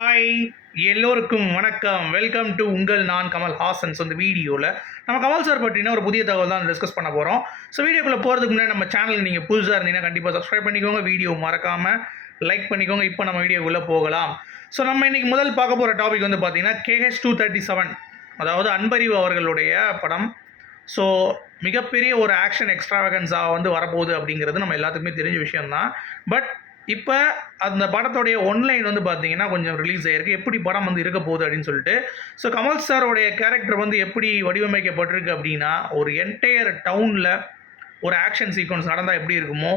Hi எல்லோருக்கும் வணக்கம். Welcome to உங்கள் நான் கமல் ஹாசன்ஸ் அந்த வீடியோவில் நம்ம கமல் சார் பற்றின ஒரு புதிய தகவல் தான் டிஸ்கஸ் பண்ண போகிறோம் ஸோ வீடியோக்குள்ளே போகிறதுக்கு முன்னாடி நம்ம சேனல் நீங்கள் புதுசாக இருந்தீங்கன்னா கண்டிப்பாக சப்ஸ்கிரைப் பண்ணிக்கோங்க. வீடியோ மறக்காமல் லைக் பண்ணிக்கோங்க. இப்போ நம்ம வீடியோக்குள்ளே போகலாம். ஸோ நம்ம இன்றைக்கி முதல் பார்க்க போகிற டாபிக் வந்து பார்த்திங்கன்னா கேஹெச் டூ தேர்ட்டி செவன் அதாவது அன்பறிவு அவர்களுடைய படம். ஸோ மிகப்பெரிய ஒரு ஆக்ஷன் எக்ஸ்ட்ராவகன்ஸாக வந்து வரப்போகுது அப்படிங்கிறது நம்ம எல்லாத்துக்குமே தெரிஞ்ச விஷயம்தான். பட் இப்போ அந்த படத்தோடைய ஒன்லைன் வந்து பார்த்தீங்கன்னா கொஞ்சம் ரிலீஸ் ஆகிருக்கு எப்படி படம் வந்து இருக்க போகுது அப்படின்னு சொல்லிட்டு. ஸோ கமல் சாரோடைய கேரக்டர் வந்து எப்படி வடிவமைக்கப்பட்டிருக்கு அப்படின்னா ஒரு என்டையர் டவுனில் ஒரு ஆக்ஷன் சீக்வன்ஸ் நடந்தால் எப்படி இருக்குமோ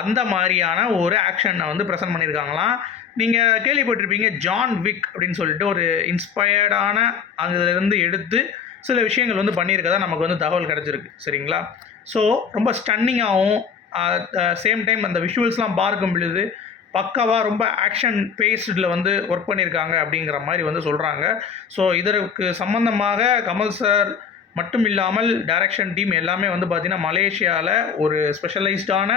அந்த மாதிரியான ஒரு ஆக்ஷனை வந்து ப்ரெசென்ட் பண்ணியிருக்காங்களாம் நீங்கள் கேள்விப்பட்டிருப்பீங்க ஜான் விக் அப்படின்னு சொல்லிட்டு ஒரு இன்ஸ்பயர்டான அதுலேருந்து எடுத்து சில விஷயங்கள் வந்து பண்ணியிருக்கதா நமக்கு வந்து தகவல் கிடச்சிருக்கு. சரிங்களா? ஸோ ரொம்ப ஸ்டன்னிங்காகவும் சேம் டைம் அந்த விஷுவல்ஸ்லாம் பார்க்கும் பொழுது பக்காவாக ரொம்ப ஆக்ஷன் பேஸ்டில் வந்து ஒர்க் பண்ணியிருக்காங்க அப்படிங்கிற மாதிரி வந்து சொல்கிறாங்க ஸோ இதற்கு சம்மந்தமாக கமல் சார் மட்டும் இல்லாமல் டைரக்ஷன் டீம் எல்லாமே வந்து பார்த்திங்கன்னா மலேசியாவில் ஒரு ஸ்பெஷலைஸ்டான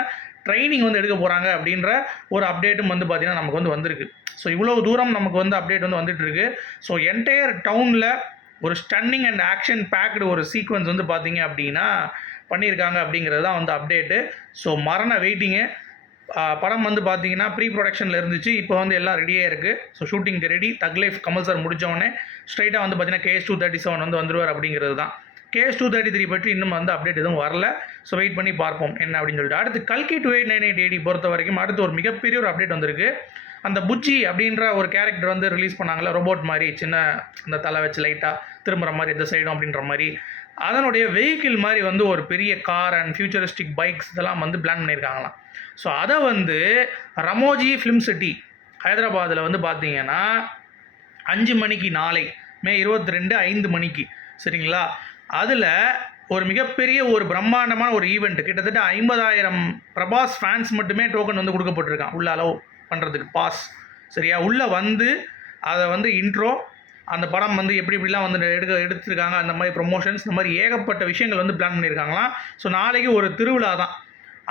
ட்ரைனிங் வந்து எடுக்க போகிறாங்க அப்படின்ற ஒரு அப்டேட்டும் வந்து பார்த்திங்கன்னா நமக்கு வந்து வந்திருக்கு. ஸோ இவ்வளோ தூரம் நமக்கு வந்து அப்டேட் வந்து வந்துட்டுருக்கு. ஸோ என்டையர் டவுனில் ஒரு ஸ்டன்னிங் அண்ட் ஆக்ஷன் பேக்டு ஒரு சீக்வன்ஸ் வந்து பார்த்தீங்க அப்படின்னா பண்ணியிருக்காங்க அப்படிங்கிறது தான் வந்து அப்டேட்டு ஸோ மரண வெயிட்டிங்கு படம் வந்து பார்த்தீங்கன்னா ப்ரீ ப்ரொடக்ஷனில் இருந்துச்சு. இப்போ வந்து எல்லாம் ரெடியாக இருக்குது so ஷூட்டிங்க்கு ready Thug Life Kamal sir முடித்தவொடனே ஸ்ட்ரைட்டாக வந்து பார்த்தீங்கன்னா கேஎஸ் டூ தேர்ட்டி செவன் வந்து வந்துருவார் அப்படிங்கிறது தான் கேஎஸ் டூ தேர்ட்டி த்ரீ பற்றி இன்னும் வந்து அப்டேட் எதுவும் வரல. ஸோ வெயிட் பண்ணி பார்ப்போம் என்ன அப்படின்னு சொல்லிட்டு. அடுத்து கல்கி two eight nine eight eighty பொறுத்த வரைக்கும் அடுத்து ஒரு மிகப்பெரிய ஒரு அப்டேட் வந்திருக்கு. அந்த புஜ்ஜி அப்படின்ற ஒரு கேரக்டர் வந்து ரிலீஸ் பண்ணாங்கல்ல ரோபோட் மாதிரி சின்ன அந்த தலை வச்சு லைட்டாக திரும்புகிற மாதிரி எந்த சைடும் அப்படின்ற மாதிரி. அதனுடைய வெஹிக்கிள் மாதிரி வந்து ஒரு பெரிய கார் அண்ட் ஃபியூச்சரிஸ்டிக் பைக்ஸ் இதெல்லாம் வந்து பிளான் பண்ணியிருக்காங்களாம். ஸோ அதை வந்து ரமோஜி ஃபிலிம் சிட்டி ஹைதராபாத்தில் வந்து பார்த்தீங்கன்னா அஞ்சு மணிக்கு நாளை மே இருபத்தி ரெண்டு ஐந்து மணிக்கு சரிங்களா? அதில் ஒரு மிகப்பெரிய ஒரு பிரம்மாண்டமான ஒரு ஈவெண்ட் கிட்டத்தட்ட ஐம்பதாயிரம் பிரபாஸ் ஃபேன்ஸ் மட்டுமே டோக்கன் வந்து கொடுக்கப்பட்டிருக்கான் உள்ள அலோவ் பண்ணுறதுக்கு பாஸ் சரியா? உள்ளே வந்து அதை வந்து இன்ட்ரோ அந்த படம் வந்து எப்படி எப்படிலாம் வந்து எடுக்க எடுத்திருக்காங்க அந்த மாதிரி ப்ரொமோஷன்ஸ் இந்த மாதிரி ஏகப்பட்ட விஷயங்கள் வந்து பிளான் பண்ணியிருக்காங்களாம். ஸோ நாளைக்கு ஒரு திருவிழா தான்.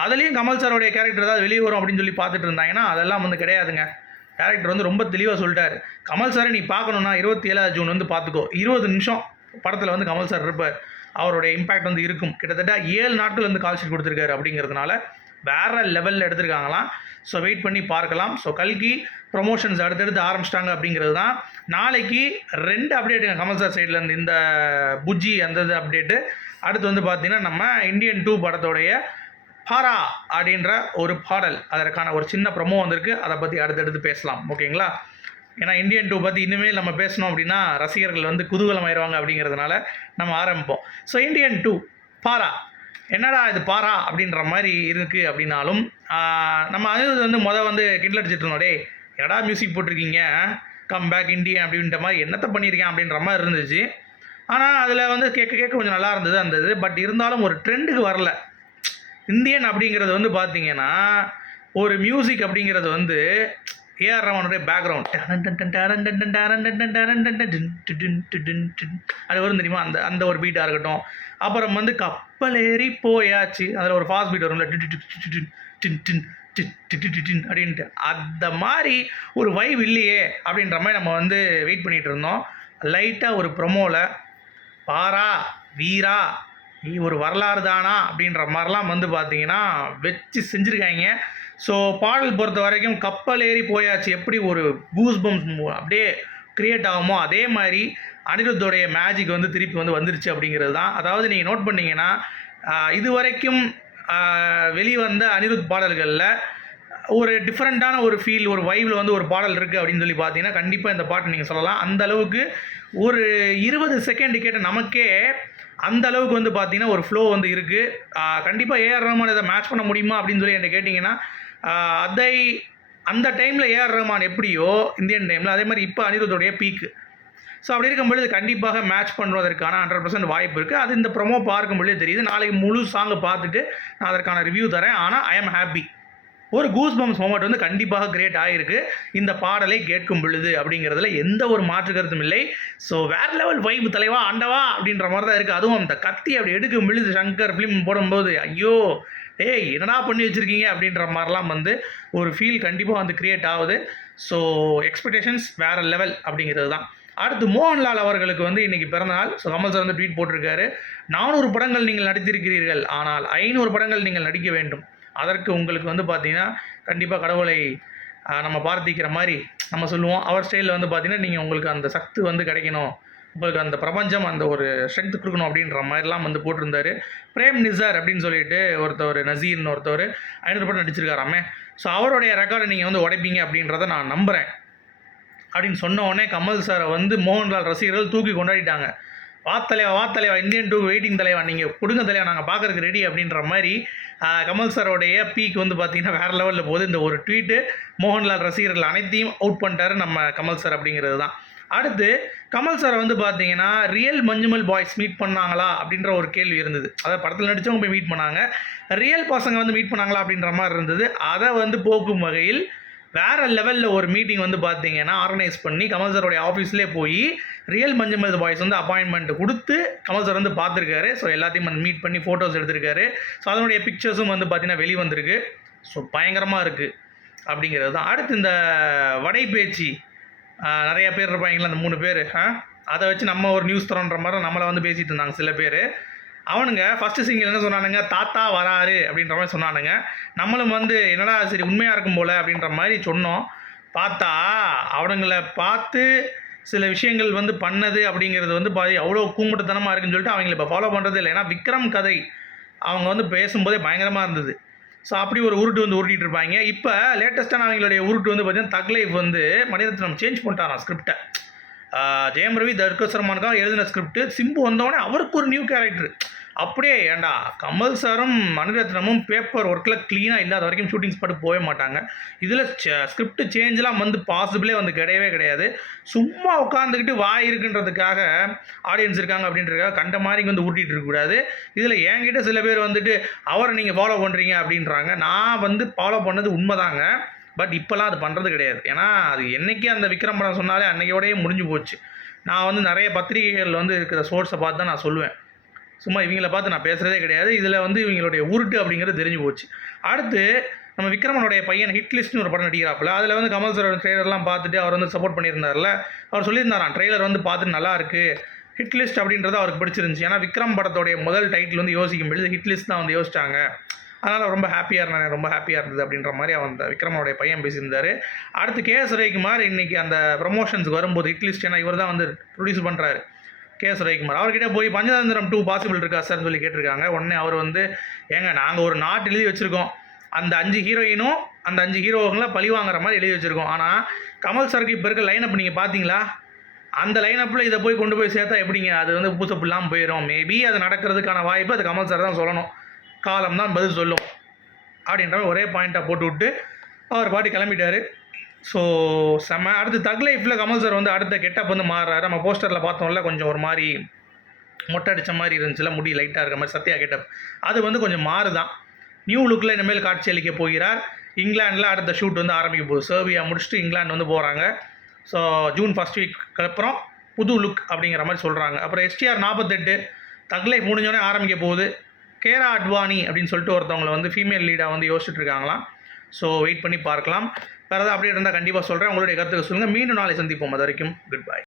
அதுலேயும் கமல் சாரோடைய கேரக்டர் ஏதாவது வெளியே வரும் அப்படின்னு சொல்லி பார்த்துட்டு இருந்தாங்கன்னா அதெல்லாம் வந்து கிடையாதுங்க. டேரக்டர் வந்து ரொம்ப தெளிவாக சொல்லிட்டாரு. கமல் சாரை நீ பார்க்கணுன்னா இருபத்தி ஏழாவது ஜூன் வந்து பார்த்துக்கோ. இருபது நிமிஷம் படத்தில் வந்து கமல் சார் இருப்பார். அவருடைய இம்பேக்ட் வந்து இருக்கும். கிட்டத்தட்ட ஏழு நாட்கள் வந்து கால் ஷீட் கொடுத்துருக்காரு அப்படிங்கிறதுனால வேறு லெவலில் எடுத்திருக்காங்களாம். ஸோ வெயிட் பண்ணி பார்க்கலாம். ஸோ கல்கி ப்ரொமோஷன்ஸ் அடுத்தடுத்து ஆரம்பிச்சிட்டாங்க அப்படிங்கிறது தான் நாளைக்கு ரெண்டு அப்டேட்டுங்க கமல் சார் சைட்லேருந்து இந்த புஜ்ஜி அந்த இது அப்டேட்டு அடுத்து வந்து பார்த்திங்கன்னா நம்ம இந்தியன் டூ படத்தோடைய பாரா அப்படின்ற ஒரு பாடல் அதற்கான ஒரு சின்ன ப்ரொமோ வந்திருக்கு. அதை பற்றி அடுத்தடுத்து பேசலாம். ஓகேங்களா? ஏன்னா இந்தியன் டூ பற்றி இனிமேல் நம்ம பேசணும் அப்படின்னா ரசிகர்கள் வந்து குதூகலம் ஆயிடுவாங்க அப்படிங்கிறதுனால நம்ம ஆரம்பிப்போம். ஸோ இந்தியன் டூ பாரா என்னடா இது பாரா அப்படின்ற மாதிரி இருக்குது அப்படின்னாலும் நம்ம அது வந்து மொதல் வந்து கிண்டல் அடிச்சுட்டு இருந்தோம். என்னடா மியூசிக் போட்டிருக்கீங்க? கம் பேக் இண்டியன் அப்படின்ற மாதிரி என்னத்தை பண்ணியிருக்கேன் அப்படின்ற மாதிரி இருந்துச்சு. ஆனால் அதில் வந்து கேட்க கேட்க கொஞ்சம் நல்லா இருந்தது அந்த இது. பட் இருந்தாலும் ஒரு ட்ரெண்டுக்கு வரல. இந்தியன் அப்படிங்கிறது வந்து பார்த்திங்கன்னா ஒரு மியூசிக் அப்படிங்கிறது வந்து ஏஆர் ரமனுடைய பேக்ரவுண்ட் அது வரும் தெரியுமா? அந்த அந்த ஒரு பீட்டாக இருக்கட்டும். அப்புறம் வந்து கப்பல் ஏறி போயாச்சு. அதில் ஒரு ஃபாஸ்ட் பீட் வரும்ல. டின் டின் டின் டின் அப்படின்ட்டு. அந்த மாதிரி ஒரு வைவ் இல்லையே அப்படின்ற மாதிரி நம்ம வந்து வெயிட் பண்ணிகிட்டு இருந்தோம். லைட்டாக ஒரு ப்ரொமோவில் பாரா வீரா நீ ஒரு வரலாறு தானா அப்படின்ற மாதிரிலாம் வந்து பார்த்தீங்கன்னா வச்சு செஞ்சுருக்காங்க. ஸோ பாடல் பொறுத்த வரைக்கும் கப்பல் ஏறி போயாச்சு. எப்படி ஒரு கூஸ் பம்ஸ் அப்படியே க்ரியேட் ஆகுமோ அதே மாதிரி அனிருத்தோடைய மேஜிக் வந்து திருப்பி வந்து வந்துருச்சு அப்படிங்கிறது தான். அதாவது நீங்கள் நோட் பண்ணிங்கன்னா இது வரைக்கும் வெளிவந்த அனிருத் பாடல்களில் ஒரு டிஃப்ரெண்ட்டான ஒரு ஃபீல் ஒரு வைவில் வந்து ஒரு பாடல் இருக்குது அப்படின்னு சொல்லி பார்த்தீங்கன்னா கண்டிப்பாக இந்த பாட்டு நீங்கள் சொல்லலாம். அந்த அளவுக்கு ஒரு இருபது செகண்ட் கேட்ட நமக்கே அந்த அளவுக்கு வந்து பார்த்தீங்கன்னா ஒரு ஃப்ளோ வந்து இருக்குது கண்டிப்பாக ஏஆர் ரஹ்மான் இதை மேட்ச் பண்ண முடியுமா அப்படின்னு சொல்லி என்கிட்ட கேட்டிங்கன்னா அதை அந்த டைமில் ஏஆர் ரஹ்மான் எப்படியோ இந்தியன் டைமில் அதே மாதிரி இப்போ அனிருத்தோடைய பீக்கு ஸோ அப்படி இருக்கும்பொழுது கண்டிப்பாக மேட்ச் பண்ணுவதற்கான ஹண்ட்ரட் பர்சன்ட் வாய்ப்பு இருக்குது அது இந்த ப்ரொமோ பார்க்கும்பொழுது தெரியுது. நாளைக்கு முழு சாங்கை பார்த்துட்டு நான் அதற்கான ரிவ்யூ தரேன். ஆனால் ஐ எம் ஹாப்பி ஒரு கூஸ் பம்ஸ் மொமெண்ட் வந்து கண்டிப்பாக கிரியேட் ஆகிருக்கு இந்த பாடலை கேட்கும் பொழுது அப்படிங்கிறதுல எந்த ஒரு மாற்று கருத்தும் இல்லை. ஸோ வேற லெவல் வைப் தலைவா ஆண்டவா அப்படின்ற மாதிரி தான் இருக்குது அதுவும் அந்த கத்தி அப்படி எடுக்கும் பொழுது சங்கர் ஃபிலிம் போடும்போது ஐயோ டேய் என்னடா பண்ணி வச்சுருக்கீங்க? அப்படின்ற மாதிரிலாம் வந்து ஒரு ஃபீல் கண்டிப்பாக வந்து கிரியேட் ஆகுது. ஸோ எக்ஸ்பெக்டேஷன்ஸ் வேறு லெவல் அப்படிங்கிறது தான். அடுத்து மோகன்லால் அவர்களுக்கு வந்து இன்றைக்கி பிறந்தநாள் ஸோ கமல் சார் வந்து ட்வீட் போட்டிருக்காரு. நானூறு படங்கள் நீங்கள் நடித்திருக்கிறீர்கள். ஆனால் ஐநூறு படங்கள் நீங்கள் நடிக்க வேண்டும். அதற்கு உங்களுக்கு வந்து பார்த்தீங்கன்னா கண்டிப்பாக கடவுளை நம்ம பார்த்திக்கிற மாதிரி நம்ம சொல்லுவோம். அவர் ஸ்டைலில் வந்து பார்த்தீங்கன்னா நீங்கள் உங்களுக்கு அந்த சக்தி வந்து கிடைக்கணும். உங்களுக்கு அந்த பிரபஞ்சம் அந்த ஒரு ஸ்ட்ரென்த் கொடுக்கணும் அப்படின்ற மாதிரிலாம் வந்து போட்டிருந்தாரு. பிரேம் நிசார் அப்படின்னு சொல்லிட்டு ஒருத்தவர் நசீர்னு ஒருத்தவர் ஐநூறு படம் நடிச்சிருக்காராமே. ஸோ அவருடைய ரெக்கார்டை நீங்கள் வந்து உடைப்பீங்க அப்படின்றத நான் நம்புகிறேன் அப்படின்னு சொன்ன உடனே கமல் சாரை வந்து மோகன்லால் ரசிகர்கள் தூக்கி கொண்டாடிட்டாங்க. வா தலைவா வா தலைவா இந்தியன் டூ வெயிட்டிங் தலைவா நீங்கள் கொடுங்க தலைவா நாங்கள் பார்க்குறதுக்கு ரெடி அப்படின்ற மாதிரி கமல் சாரோடைய பீக் வந்து பார்த்தீங்கன்னா வேறு லெவலில் போகுது. இந்த ஒரு ட்வீட்டு மோகன்லால் ரசிகர்கள் அனைத்தையும் அவுட் பண்ணிட்டாரு நம்ம கமல் சார் அப்படிங்கிறது தான். அடுத்து கமல் சாரை வந்து பார்த்தீங்கன்னா ரியல் மஞ்சுமல் பாய்ஸ் மீட் பண்ணாங்களா? அப்படின்ற ஒரு கேள்வி இருந்தது. அதாவது படத்தில் நடித்தவங்க போய் மீட் பண்ணாங்க. ரியல் பசங்க வந்து மீட் பண்ணாங்களா? அப்படின்ற மாதிரி இருந்தது. அதை வந்து போக்கும் வகையில் வேற லெவலில் ஒரு மீட்டிங் வந்து பார்த்தீங்கன்னா ஆர்கனைஸ் பண்ணி கமல் சாருடைய ஆஃபீஸ்லேயே போய் ரியல் மஞ்சுமல் பாய்ஸ் வந்து அப்பாயின்மெண்ட் கொடுத்து கமல் சார் வந்து பார்த்துருக்காரு ஸோ எல்லாத்தையும் வந்து மீட் பண்ணி ஃபோட்டோஸ் எடுத்திருக்காரு. ஸோ அதனுடைய பிக்சர்ஸும் வந்து பார்த்தீங்கன்னா வெளி வந்திருக்கு. ஸோ பயங்கரமாக இருக்குது அப்படிங்கிறது தான். அடுத்து இந்த வடை பேச்சு. நிறைய பேர் இருப்பாங்களா அந்த மூணு பேர். அதை வச்சு நம்ம ஒரு நியூஸ் தரோன்ற மாதிரி நம்மளை வந்து பேசிகிட்டு இருந்தாங்க சில பேர். அவனுங்க ஃபஸ்ட்டு சிங்கிள் என்ன சொன்னானுங்க? தாத்தா வராரு அப்படின்ற மாதிரி சொன்னானுங்க. நம்மளும் வந்து என்னடா சரி உண்மையாக இருக்கும் போல் அப்படின்ற மாதிரி சொன்னோம். பார்த்தா அவனுங்களை பார்த்து சில விஷயங்கள் வந்து பண்ணது அப்படிங்கிறது வந்து பாதி அவ்வளோ கூமுட்டத்தனமாக இருக்குன்னு சொல்லிட்டு அவங்களை இப்போ ஃபாலோ பண்ணுறது இல்லை. ஏன்னா விக்ரம் கதை அவங்க வந்து பேசும்போதே பயங்கரமாக இருந்தது. ஸோ அப்படி ஒரு உருட்டு வந்து உருட்டிகிட்டு இருப்பாங்க. இப்போ லேட்டஸ்ட்டான அவங்களுடைய உருட்டு வந்து பார்த்தீங்கன்னா தக்லைஃப் வந்து வந்து மணிரத்னம் சேஞ்ச் பண்ணிட்டாராம் ஸ்கிரிப்டை ஜெயம் ரவி தர்கர் எழுதின ஸ்கிரிப்ட் சிம்பு வந்தோடனே அவருக்கு ஒரு நியூ கேரக்டர் அப்படியே ஏண்டா கமல் சாரும் மணிரத்னமும் பேப்பர் ஒர்க்கில் க்ளீனாக இல்லாத வரைக்கும் ஷூட்டிங் ஸ்பாட்டு போகவே மாட்டாங்க. இதில் ஸ்கிரிப்ட் சேஞ்செலாம் வந்து பாசிபிளே வந்து கிடையவே கிடையாது. சும்மா உட்காந்துக்கிட்டு வாய் இருக்குன்றதுக்காக ஆடியன்ஸ் இருக்காங்க அப்படின்றதுக்காக கண்ட மாதிரி வந்து ஊட்டிகிட்டு இருக்கக்கூடாது இதில் என்கிட்ட சில பேர் வந்துட்டு அவரை நீங்கள் ஃபாலோ பண்ணுறீங்க அப்படின்றாங்க. நான் வந்து ஃபாலோ பண்ணது உண்மைதாங்க. பட் இப்போல்லாம் அது பண்ணுறது கிடையாது. ஏன்னா அது என்னைக்கு அந்த விக்ரம் படம் சொன்னாலே அன்னையோடயே முடிஞ்சு போச்சு. நான் வந்து நிறைய பத்திரிகைகள் வந்து இருக்கிற சோர்ஸை பார்த்து தான் நான் சொல்லுவேன். சும்மா இவங்கள பார்த்து நான் பேசுகிறதே கிடையாது. இதில் வந்து இவங்களுடைய உருட்டு அப்படிங்கிறது தெரிஞ்சு போச்சு. அடுத்து நம்ம விக்ரமனுடைய பையன் ஹிட்லிஸ்ட்னு ஒரு படம் நடிக்கிறாப்புல. அதில் வந்து கமல் சாரோட ட்ரெய்லர்லாம் பார்த்துட்டு அவர் வந்து சப்போர்ட் பண்ணியிருந்தார்ல. அவர் சொல்லியிருந்தாராம் ட்ரெய்லர் வந்து பார்த்துட்டு நல்லா ஹிட்லிஸ்ட் அப்படின்றது அவருக்கு பிடிச்சிருந்துச்சு. ஏன்னா விக்ரம் படத்தோடைய முதல் டைட்டில் வந்து யோசிக்கும் பொழுது ஹிட்லிஸ்ட் தான் வந்து யோசிச்சாங்க. அதனால் ரொம்ப ஹாப்பியாக இருந்தேன் ரொம்ப ஹாப்பியாக இருந்தது அப்படின்ற மாதிரி அவன் அந்த விக்ரமனுடைய பையன் பேசியிருந்தார். அடுத்து கே. எஸ் ரவிக்குமார் இன்றைக்கி அந்த ப்ரமோஷன்ஸ்க்கு வரும்போது ஹிட்லிஸ்ட் ஏன்னா இவர் தான் வந்து ப்ரொடியூஸ் பண்ணுறாரு கே எஸ் ரவிக்குமார். அவர்கிட்ட போய் பஞ்சதந்திரம் டூ பாசிபிள் இருக்கா சார்னு சொல்லி கேட்டிருக்காங்க. உடனே அவர் வந்து ஏங்க நாங்கள் ஒரு நாட்டு எழுதி வச்சுருக்கோம். அந்த அஞ்சு ஹீரோயினும் அந்த அஞ்சு ஹீரோங்களை பழி வாங்குற மாதிரி எழுதி வச்சுருக்கோம். ஆனால் கமல் சாருக்கு இப்போ இருக்க லைனப் நீங்கள் பார்த்தீங்களா அந்த லைனப்பில் இதை போய் கொண்டு போய் சேர்த்தா எப்படிங்க? அது வந்து பூசப்பில்லாமல் போயிடும் மேபி அது நடக்கிறதுக்கான வாய்ப்பு அது கமல் சார் தான் சொல்லணும். காலம் தான் பதில் சொல்லும். அப்படின்ற ஒரே பாயிண்ட்டாக போட்டு விட்டு அவர் பாட்டி கிளம்பிட்டாரு. ஸோ செம அடுத்து தக் லைஃப்பில் கமல் சார் வந்து அடுத்த கெட்டப் வந்து மாறுறாரு. நம்ம போஸ்டரில் பார்த்தோம்ல கொஞ்சம் ஒரு மாதிரி மொட்டை அடித்த மாதிரி இருந்துச்சுல முடி லைட்டாக இருக்க மாதிரி சத்யா கெட்டப் அது வந்து கொஞ்சம் மாறுதான். நியூ லுக்கில் இனிமேல் காட்சி அளிக்க போகிறார். இங்கிலாண்டில் அடுத்த ஷூட் வந்து ஆரம்பிக்க போகுது. சர்பியா முடிச்சுட்டு இங்கிலாந்து வந்து போகிறாங்க ஸோ ஜூன் ஃபஸ்ட் வீக் அப்புறம் புது லுக் அப்படிங்கிற மாதிரி சொல்கிறாங்க அப்புறம் எஸ்டிஆர் நாற்பத்தெட்டு தக்லை முடிஞ்சோடனே ஆரம்பிக்க போகுது. கேரா அட்வானி அப்படின்னு சொல்லிட்டு ஒருத்தவங்களை வந்து ஃபீமேல் லீடாக வந்து யோசிச்சுட்டு இருக்காங்களாம். ஸோ வெயிட் பண்ணி பார்க்கலாம். வேறு ஏதாவது அப்டேட் இருந்தால் கண்டிப்பாக சொல்கிறேன் உங்களுடைய கருத்துக்கு சொல்லுங்கள் மீண்டும் நாளை சந்திப்போம். அது வரைக்கும் குட் பை